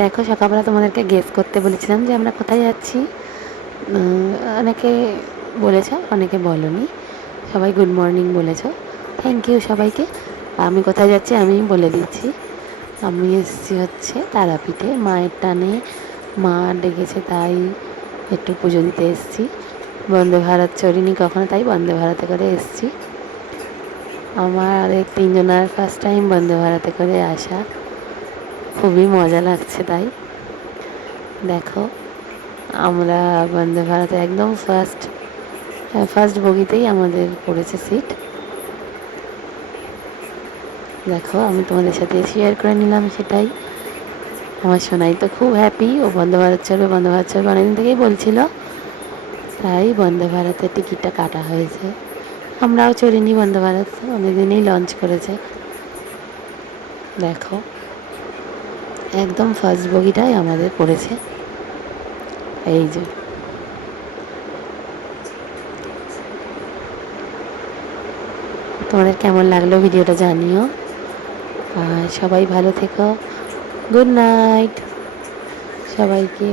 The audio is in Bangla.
দেখো, সকালবেলা তোমাদেরকে গেস করতে বলেছিলাম যে আমরা কোথায় যাচ্ছি। অনেকে বলেছ, অনেকে বলনি। সবাই গুড মর্নিং বলেছ, থ্যাংক ইউ সবাইকে। আমি কোথায় যাচ্ছি আমি বলে দিচ্ছি। আমি এসেছি হচ্ছে তারাপীঠে, মায়ের টানে। মা ডেকেছে তাই একটু পুজো দিতে এসেছি। বন্দে ভারত চড়িনি কখনো, তাই বন্দে ভারতে করে এসেছি। আমাদের তিনজনের ফার্স্ট টাইম বন্দে ভারতে করে আসা, খুবই মজা লাগছে। তাই দেখো, আমরা বন্দে ভারতে একদম ফার্স্ট বগিতেই আমাদের পড়েছে সিট। দেখো, আমি তোমাদের সাথে শেয়ার করে নিলাম সেটাই। আমার সোনাই তো খুব হ্যাপি, ও বন্দে ভারত চড়বে, বন্দে ভারত চড়বে অনেকদিন থেকেই বলছিল, তাই বন্দে ভারতের টিকিটটা কাটা হয়েছে। আমরাও চড়িনি বন্দে ভারত, অনেকদিনই লঞ্চ করেছে। দেখো, একদম ফার্স্ট বগিটাই আমাদের পড়েছে। এই যে, তোমাদের কেমন লাগলো ভিডিওটা জানিও। আর সবাই ভালো থেকো। গুড নাইট সবাইকে।